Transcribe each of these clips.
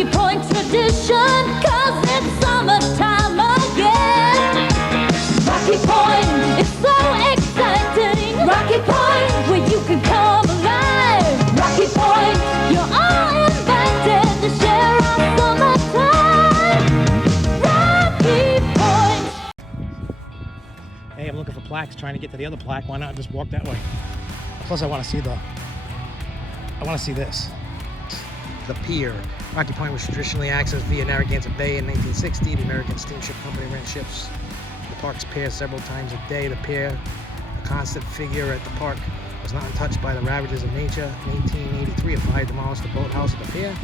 Rocky Point tradition, 'cause it's summertime again. Rocky Point is so exciting. Rocky Point, where you can come alive. Rocky Point, you're all invited to share our summertime. Rocky Point. Hey, I'm looking for plaques, trying to get to the other plaque. Why not just walk that way? Plus, I want to see this. The Pier. Rocky Point was traditionally accessed via Narragansett Bay in 1960. The American Steamship Company ran ships the park's pier several times a day. The pier, a constant figure at the park, was not untouched by the ravages of nature. In 1883, a fire demolished the boathouse at the pier.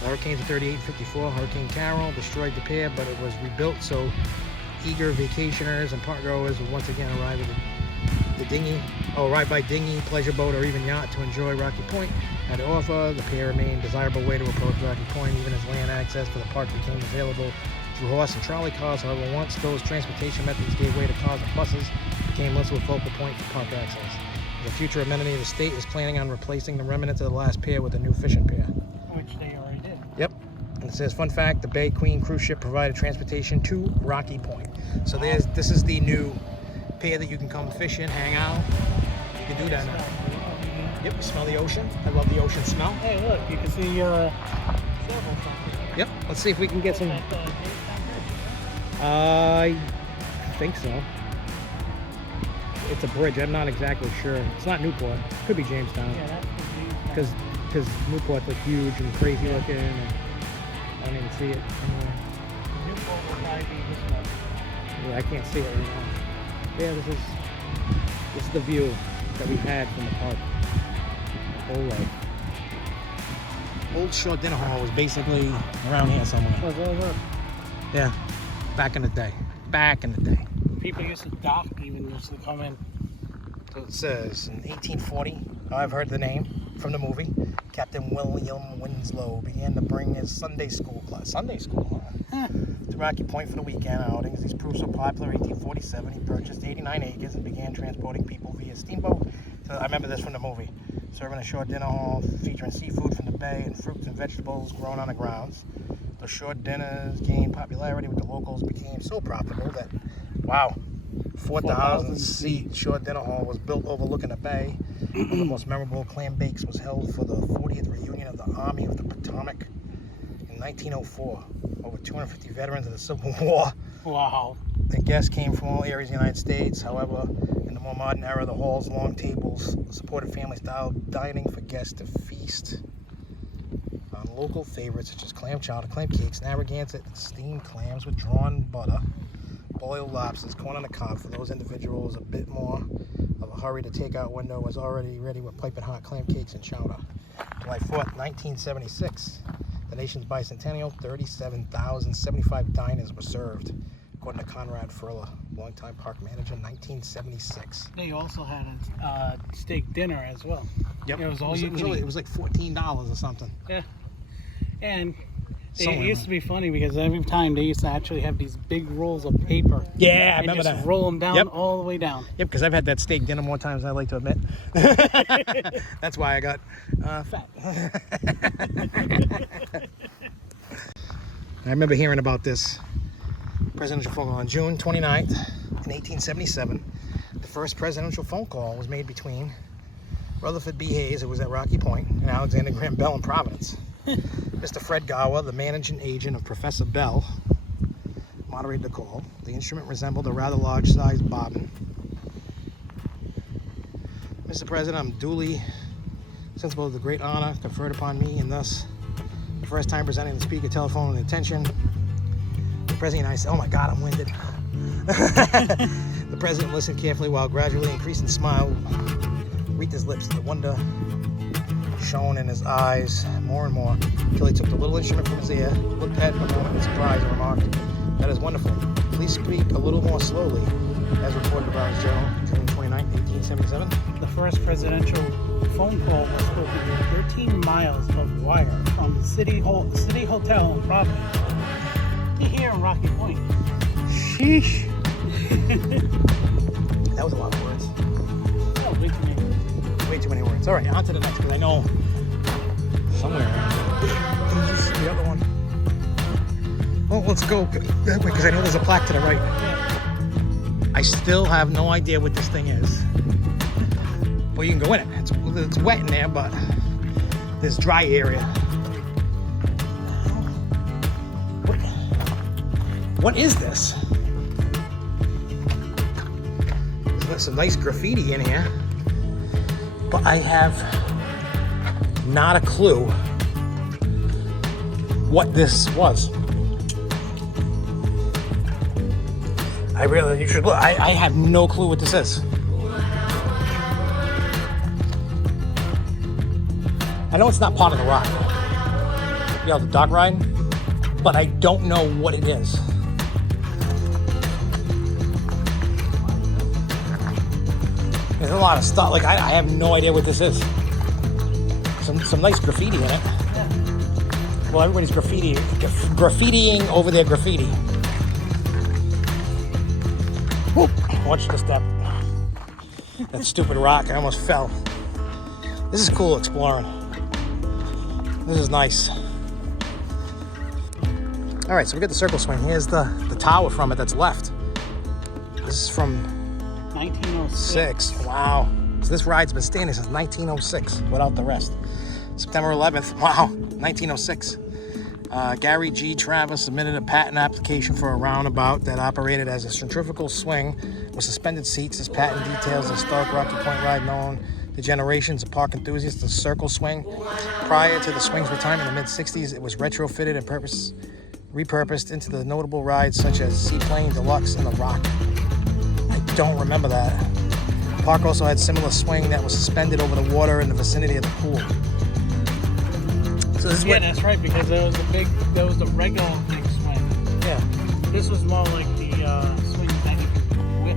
The hurricanes of 38 and 54, Hurricane Carol, destroyed the pier, but it was rebuilt so eager vacationers and park goers would once again arrive at the dinghy, ride by dinghy, pleasure boat, or even yacht to enjoy Rocky Point had to offer. The pier remained a desirable way to approach Rocky Point, even as land access to the park became available through horse and trolley cars. However, once those transportation methods gave way to cars and buses, it became less of a focal point for park access. The future amenity of the state is planning on replacing the remnants of the last pier with a new fishing pier. Which they already did. Yep. And it says, fun fact, the Bay Queen cruise ship provided transportation to Rocky Point. So this is the new pier that you can come fishing, hang out. You can do that now. Yep, you smell the ocean. I love the ocean smell. Hey, look, you can see sailboats from here. Yep, let's see if we can get some. I think so. It's a bridge. I'm not exactly sure. It's not Newport. It could be Jamestown. Yeah, that's Jamestown. Because Newport's like huge and crazy looking, and I don't even see it anywhere. Newport will probably be this way. Yeah, I can't see it right now. Yeah, this is the view that we've had from the park. Whole life. Old Shore Dinner Hall was basically around here somewhere. Look. Yeah, back in the day. Back in the day. People used to dock, even used to come in. So it says, in 1840, I've heard the name from the movie, Captain William Winslow began to bring his Sunday school class. Sunday school, huh? To Rocky Point for the weekend outings. These proved so popular, in 1847, he purchased 89 acres and began transporting people via steamboat. So I remember this from the movie. Serving a shore dinner hall featuring seafood from the bay and fruits and vegetables grown on the grounds. The shore dinners gained popularity with the locals, became so profitable that, wow, 4,000-seat shore dinner hall was built overlooking the bay. One of the most memorable clam bakes was held for the 40th reunion of the Army of the Potomac in 1904. Over 250 veterans of the Civil War. Wow. The guests came from all areas of the United States. However, in the more modern era, the hall's long tables supported family-style dining for guests to feast on local favorites such as clam chowder, clam cakes, Narragansett steamed clams with drawn butter, boiled lobsters, corn on the cob. For those individuals a bit more of a hurry, the takeout window was already ready with piping hot clam cakes and chowder. July 4th, 1976, the nation's bicentennial, 37,075 diners were served, according to Conrad Furler, longtime park manager, 1976. They also had a steak dinner as well. Yep. It was all you can eat. It was like $14 or something. Yeah. And it Somewhere. used to be funny because every time they used to actually have these big rolls of paper. Yeah, I and remember just that. roll them down Yep. all the way down. Yep, because I've had that steak dinner more times than I like to admit. That's why I got fat. I remember hearing about this presidential phone call on June 29th in 1877. The first presidential phone call was made between Rutherford B. Hayes, who was at Rocky Point, and Alexander Graham Bell in Providence. Mr. Fred Gower, the managing agent of Professor Bell, moderated the call. The instrument resembled a rather large-sized bobbin. Mr. President, I'm duly sensible of the great honor conferred upon me, and thus the first time presenting the speaker telephone and attention. The President and I said, oh my God, I'm winded. The President listened carefully while gradually increasing smile wreathed his lips. The wonder shone in his eyes more and more until he took the little instrument from his ear, looked at it for a moment in surprise, and remarked, that is wonderful. Please speak a little more slowly, as reported by his journal, June 29, 1877. The first presidential phone call was spoken 13 miles of wire from the City Hotel in Providence to here in Rocky Point. Sheesh. That was a lot of words. Oh, way too many. Way too many words. All right, on to the next, because I know somewhere around here. The other one. let's go that way because I know there's a plaque to the right. I still have no idea what this thing is. Well, you can go in it. It's wet in there, but there's dry area. What is this? There's some nice graffiti in here, but I have not a clue what this was. You should look. I have no clue what this is. I know it's not part of the ride. You know, the dog ride, but I don't know what it is. There's a lot of stuff. Like I have no idea what this is. Some nice graffiti in it. Well, everybody's graffitiing over their graffiti. Whoop. Watch the step. That stupid rock. I almost fell. This is cool exploring. This is nice. All right, so we got the circle swing. Here's the tower from it that's left. This is from 1906. Wow. So this ride's been standing since 1906 without the rest. September 11th. Wow. 1906. Gary G. Travis submitted a patent application for a roundabout that operated as a centrifugal swing with suspended seats. This patent details the historic Rocky Point ride known to generations of park enthusiasts, the circle swing. Prior to the swing's retirement in the mid-60s, it was retrofitted and repurposed into the notable rides such as Seaplane, Deluxe, and The Rock. I don't remember that. The park also had similar swing that was suspended over the water in the vicinity of the pool. So this is that's right, because there was the regular big swing. Yeah. This was more like the swing that you could whip.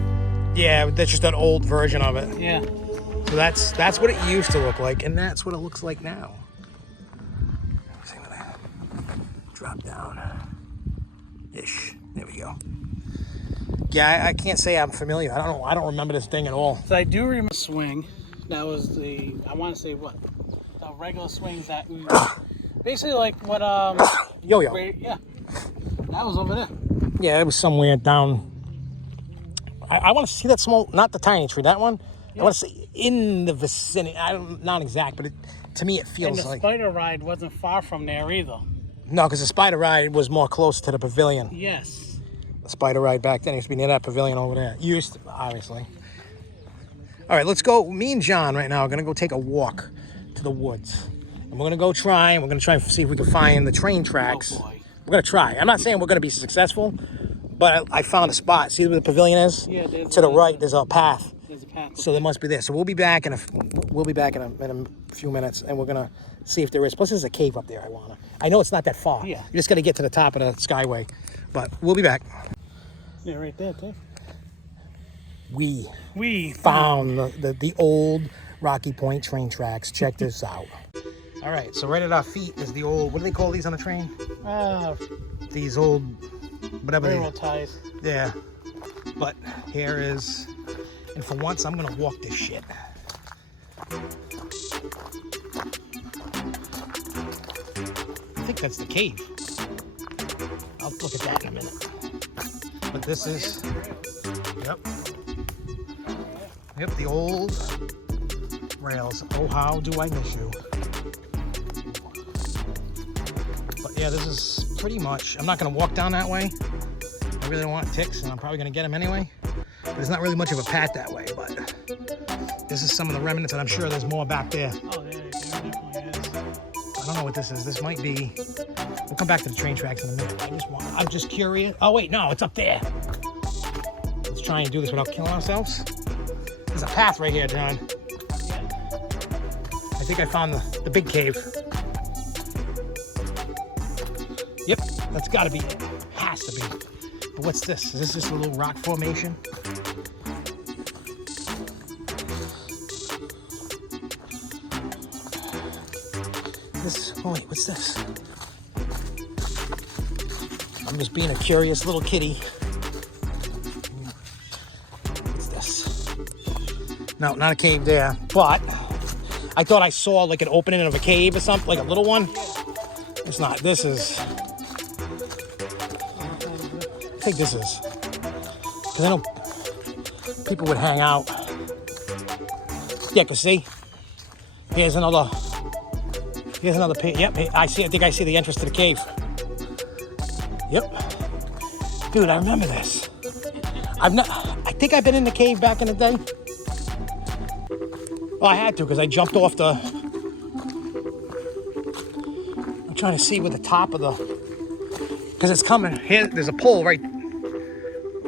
Yeah, that's just an old version of it. Yeah. So that's what it used to look like, and that's what it looks like now. So I'm gonna drop down. Ish. There we go. Yeah, I can't say I'm familiar. I don't remember this thing at all. So I do remember swing. That was the the regular swings that we basically like what Yo-yo. Yeah. That was over there. Yeah, it was somewhere down. I want to see that small, not the tiny tree, that one. Yeah. I want to see in the vicinity. Not exact, but to me it feels like. And the like. spider ride wasn't far from there either. No, because the spider ride was more close to the pavilion. Yes. The spider ride back then used to be near that pavilion over there. Used to, obviously. All right, let's go. Me and John right now are going to go take a walk to the woods. And we're going to go try, and we're going to try and see if we can find the train tracks. Oh, boy. We're going to try. I'm not saying we're going to be successful, but I found a spot. See where the pavilion is? Yeah, to the right, there's a path. There's a path. So they must be there. So we'll be back in a few minutes, and we're gonna see if there is. Plus, there's a cave up there. I know it's not that far. Yeah. You just got to get to the top of the Skyway, but we'll be back. Yeah, right there too. We found the old Rocky Point train tracks. Check this out. All right, so right at our feet is the old. What do they call these on the train? These old, whatever. Railroad ties. Yeah, but here is. And for once, I'm gonna walk this shit. I think that's the cave. I'll look at that in a minute. But this is, yep, the old rails. Oh, how do I miss you? But yeah, this is pretty much, I'm not gonna walk down that way. I really don't want ticks, and I'm probably gonna get them anyway. There's not really much of a path that way, but this is some of the remnants, and I'm sure there's more back there. Oh, there definitely is. I don't know what this is. This might be. We'll come back to the train tracks in a minute. I'm just curious. Oh wait, no, it's up there. Let's try and do this without killing ourselves. There's a path right here, John. I think I found the big cave. Yep, that's got to be it. Has to be. But what's this? Is this just a little rock formation? Oh wait, what's this? I'm just being a curious little kitty. What's this? No, not a cave there, but I thought I saw like an opening of a cave or something, like a little one. It's not. This is. think this is? Because I know people would hang out. Yeah, because see, here's another pier. Yep, I think I see the entrance to the cave. Yep. Dude, I remember this. I think I've been in the cave back in the day. Well, I had to because I jumped off the... I'm trying to see where the top of the... Because it's coming. Here, there's a pole right...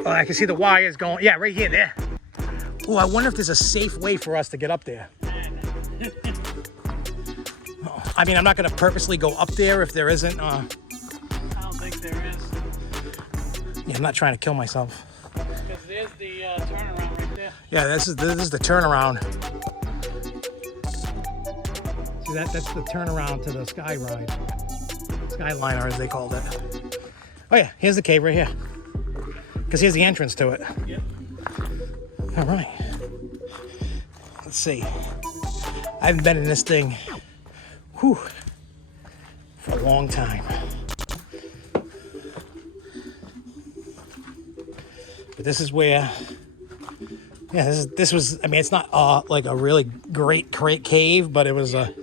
I can see the wires going... Yeah, right here, there. Oh, I wonder if there's a safe way for us to get up there. I mean, I'm not going to purposely go up there if there isn't... I don't think there is. Yeah, I'm not trying to kill myself. Because there's the turnaround right there. Yeah, this is the turnaround. See, that's the turnaround to the sky ride. Skyliner, as they called it. Oh yeah, here's the cave right here. Because here's the entrance to it. Yep. All right. Let's see. I haven't been in this thing, for a long time. But this is where, yeah, this was, I mean, it's not like a really great cave, but it was a...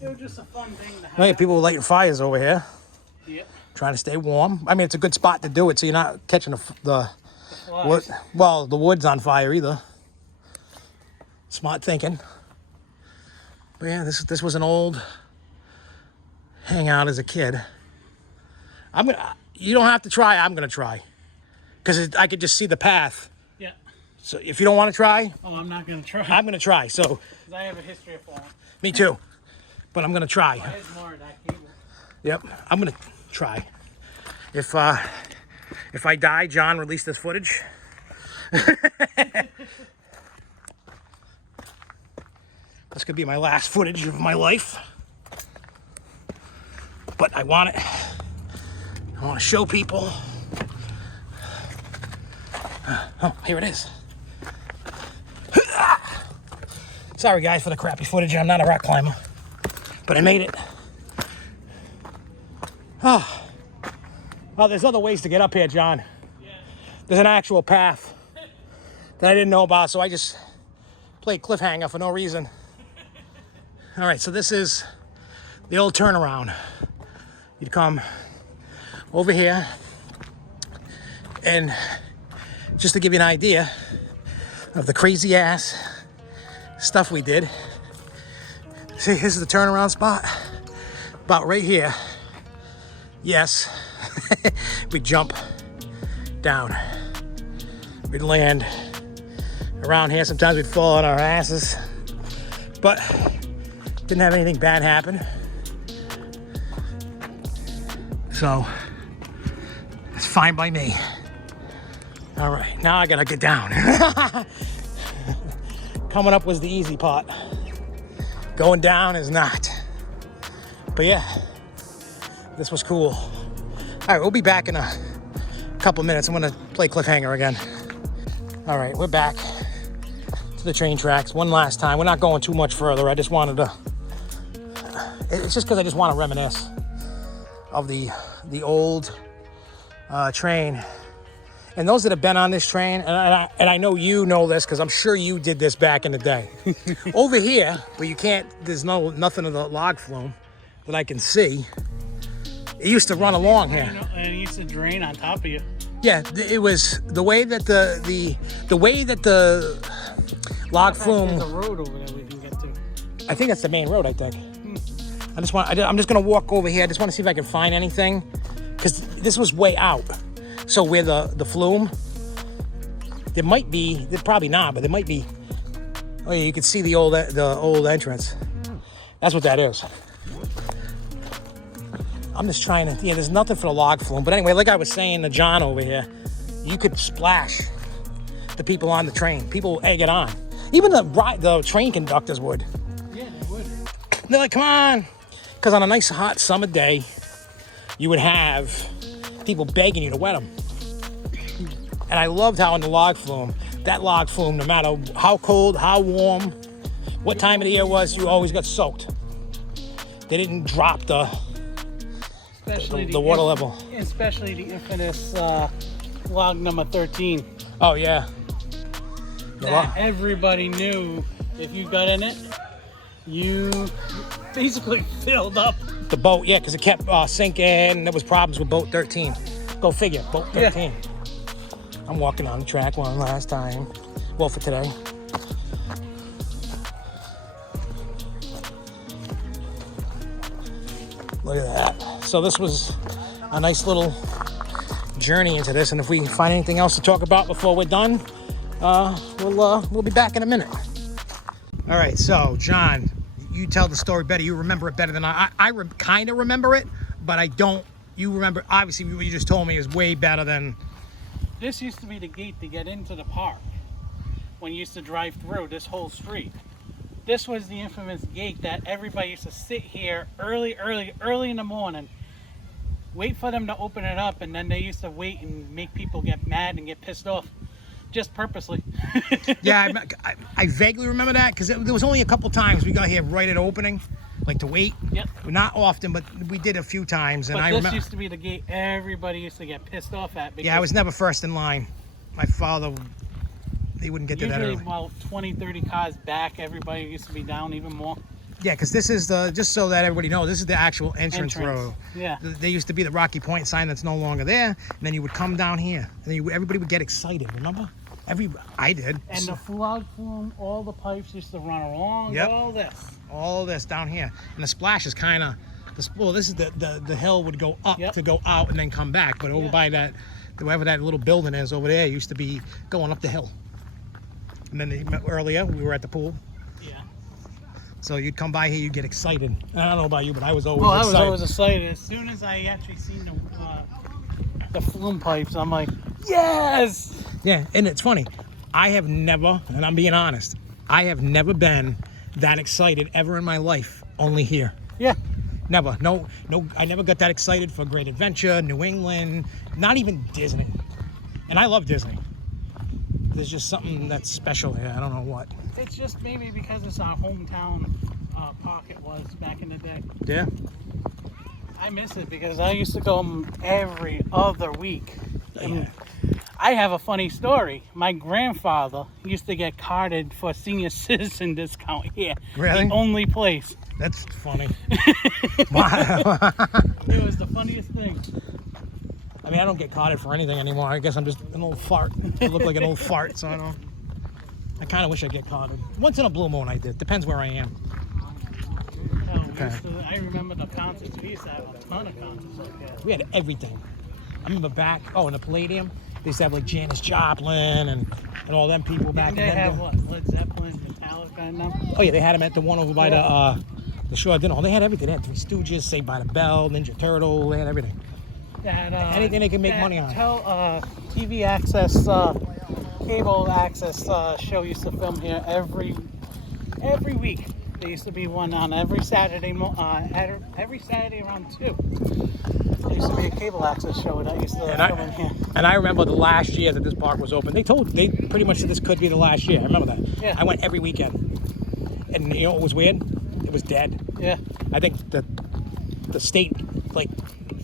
It was just a fun thing to have. Oh, yeah, people were lighting fires over here. Yep. Trying to stay warm. I mean, it's a good spot to do it, so you're not catching the wood, well, the wood's on fire either. Smart thinking. But yeah, this was an old hangout as a kid. You don't have to try. I'm gonna try, because I could just see the path. Yeah. So if you don't want to try, oh, I'm not gonna try. I'm gonna try. So. Because I have a history of falling. Me too. But I'm gonna try. Oh, there's more of that cable. Yep, I'm gonna try. If I die, John, release this footage. This could be my last footage of my life. But I want it. I want to show people. Oh, here it is. Sorry, guys, for the crappy footage. I'm not a rock climber. But I made it. Oh. Well, there's other ways to get up here, John. Yeah. There's an actual path that I didn't know about, so I just played cliffhanger for no reason. All right, so this is the old turnaround. You'd come over here, and just to give you an idea of the crazy ass stuff we did. See, this is the turnaround spot. About right here. Yes. We'd jump down. We'd land around here. Sometimes we'd fall on our asses. But didn't have anything bad happen. So it's fine by me. All right, now I gotta get down. Coming up was the easy part. Going down is not. But yeah, this was cool. All right, we'll be back in a couple minutes. I'm gonna play cliffhanger again. All right, we're back to the train tracks one last time. We're not going too much further. I just wanted to, it's just because I just want to reminisce of the old train. And those that have been on this train, and I know you know this because I'm sure you did this back in the day. Over here, where you can't, there's nothing of the log flume that I can see. It used to run along here. And it used to drain on top of you. Yeah, it was the way that the way that the log flume. There's a road over there we can get to. I think that's the main road. I think. I'm just gonna walk over here. I just want to see if I can find anything, because this was way out. So where the flume, there might be, probably not, but there might be. Oh yeah, you can see the old entrance. That's what that is. I'm just trying to, yeah, there's nothing for the log flume. But anyway, like I was saying to John over here, you could splash the people on the train. People egg it on. Even the train conductors would. Yeah, they would. They're like, come on. Because on a nice hot summer day, you would have people begging you to wet them. And I loved how in the log flume, that log flume, no matter how cold, how warm, what time of the year it was, you always got soaked. They didn't drop Especially the water level. Especially the infamous log number 13. Oh yeah. That everybody knew if you got in it, you basically filled up. The boat, yeah, because it kept sinking, and there was problems with boat 13. Go figure, boat 13. Yeah. I'm walking on the track one last time. Well, for today. Look at that. So this was a nice little journey into this, and if we find anything else to talk about before we're done, we'll be back in a minute. All right, so John, you tell the story better. You remember it better than I kind of remember it, but I don't. You remember, obviously, what you just told me is way better than. This used to be the gate to get into the park when you used to drive through this whole street. This was the infamous gate that everybody used to sit here early in the morning, wait for them to open it up, and then they used to wait and make people get mad and get pissed off, just purposely. Yeah, I vaguely remember that because there was only a couple times we got here right at opening, like to wait. Yep. Not often, but we did a few times, and but I this remember. Used to be the gate everybody used to get pissed off at. Yeah, I was never first in line. My father, he wouldn't get to that early. Usually about 20, 30 cars back, everybody used to be down even more. Yeah, because this is just so that everybody knows, this is the actual entrance road. Yeah. There used to be the Rocky Point sign that's no longer there, and then you would come down here, and then everybody would get excited, remember? I did. And the flood flume, all the pipes used to run along, all this down here. And the splash is kind of, well, this is the hill would go up to go out and then come back, but over by that, wherever that little building is over there, used to be going up the hill. And then earlier, we were at the pool. Yeah. So you'd come by here, you'd get excited. And I don't know about you, but I was always excited. I was always excited. As soon as I actually seen the flume pipes, I'm like, yes! Yeah, and it's funny. I have never, and I'm being honest, I have never been that excited ever in my life, only here. Yeah. Never. No, I never got that excited for Great Adventure, New England, not even Disney. And I love Disney. There's just something that's special here. I don't know what. It's just maybe because it's our hometown park it was back in the day. Yeah. I miss it because I used to go every other week. Yeah. I have a funny story. My grandfather used to get carded for senior citizen discount here. Really? The only place. That's funny. Wow. It was the funniest thing. I mean, I don't get carded for anything anymore. I guess I'm just an old fart. I look like an old fart, so I kind of wish I'd get carded. Once in a blue moon I did. Depends where I am. I remember the concerts. We used to have a ton of concerts like that. We had everything. I remember back, in the Palladium, they used to have like Janis Joplin and all them people back in They then. have what? Led Zeppelin, Metallica, and them? Oh yeah, they had them at the one over by the shore dinner. They had everything. They had Three Stooges, Saved by the Bell, Ninja Turtle. They had everything. They had anything they can make money on. TV access, cable access show used to film here every week. There used to be one on every Saturday around 2. There used to be a cable access show that used to film in here. And I remember the last year that this park was open. They pretty much said this could be the last year. I remember that. Yeah. I went every weekend. And you know what was weird? It was dead. Yeah. I think the state,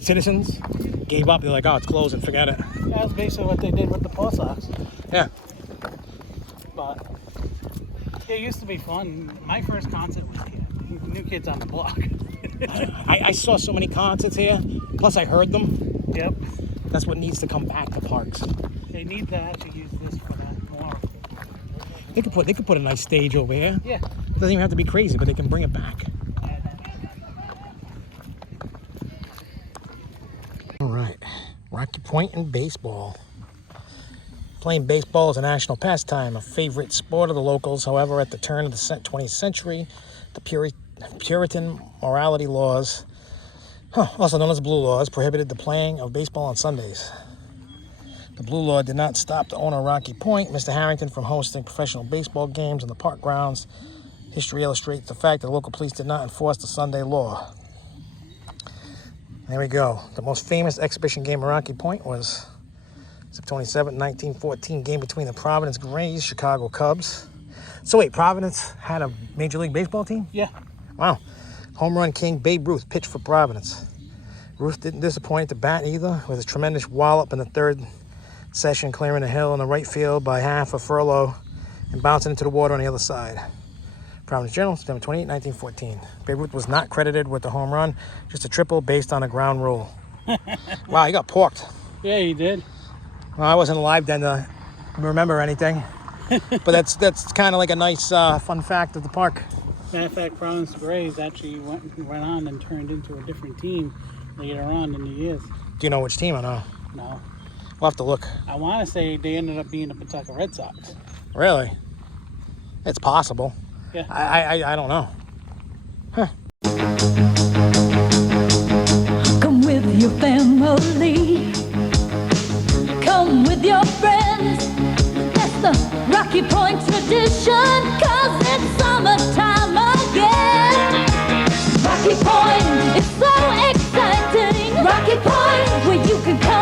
citizens gave up. They're like, oh, it's closing, forget it. Yeah, that's basically what they did with the Paw Sox. Yeah. But it used to be fun. My first concert was here. New Kids on the Block. I saw so many concerts here. Plus, I heard them. Yep. That's what needs to come back to parks. They need to actually use this for that more. They could put a nice stage over here. Yeah. It doesn't even have to be crazy, but they can bring it back. All right, Rocky Point and baseball. Playing baseball is a national pastime, a favorite sport of the locals. However, at the turn of the 20th century, the Puritan morality laws, also known as the Blue Laws, prohibited the playing of baseball on Sundays. The Blue Law did not stop the owner of Rocky Point, Mr. Harrington, from hosting professional baseball games in the park grounds. History illustrates the fact that local police did not enforce the Sunday law. There we go. The most famous exhibition game at Rocky Point was September 27, 1914, game between the Providence Grays, Chicago Cubs. So wait, Providence had a Major League Baseball team? Yeah. Wow. Home run king Babe Ruth pitched for Providence. Ruth didn't disappoint at the bat either, with a tremendous wallop in the third session, clearing the hill in the right field by half a furlong and bouncing into the water on the other side. Providence Journal, September 28, 1914. Babe Ruth was not credited with the home run, just a triple based on a ground rule. Wow, he got porked. Yeah, he did. Well, I wasn't alive then to remember anything, but that's kind of like a nice fun fact of the park. Matter of fact, Providence Grays actually went on and turned into a different team later on in the years. Do you know which team or no? No. We'll have to look. I want to say they ended up being the Pawtucket Red Sox. Really? It's possible. Yeah. I don't know. Huh. Come with your family. Come with your friends. That's the Rocky Point tradition, 'cause it's summertime again. Rocky Point is so exciting. Rocky Point, where you can come